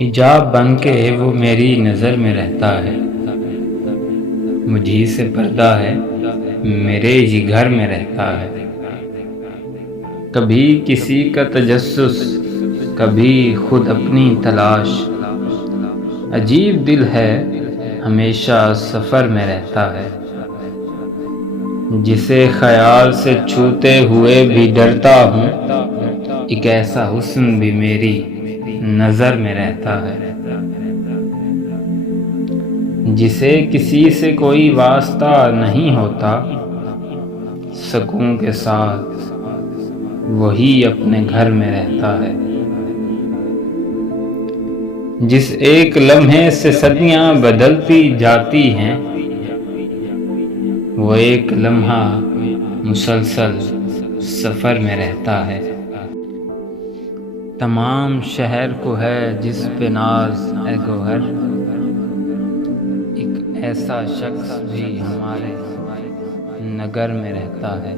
हिजाब बन के वो मेरी नज़र में रहता है, मुझी से पर्दा है मेरे ही घर में रहता है। कभी किसी का तजस्सुस, कभी खुद अपनी तलाश, अजीब दिल है हमेशा सफ़र में रहता है। जिसे ख्याल से छूते हुए भी डरता हूँ, एक ऐसा हुस्न भी मेरी नज़र में रहता है। जिसे किसी से कोई वास्ता नहीं होता, सुकून के साथ वही अपने घर में रहता है। जिस एक लम्हे से सदियां बदलती जाती हैं, वो एक लम्हा मुसलसल सफ़र में रहता है। तमाम शहर को है जिस पे नाज ए गोहर, एक ऐसा शख्स भी हमारे नगर में रहता है।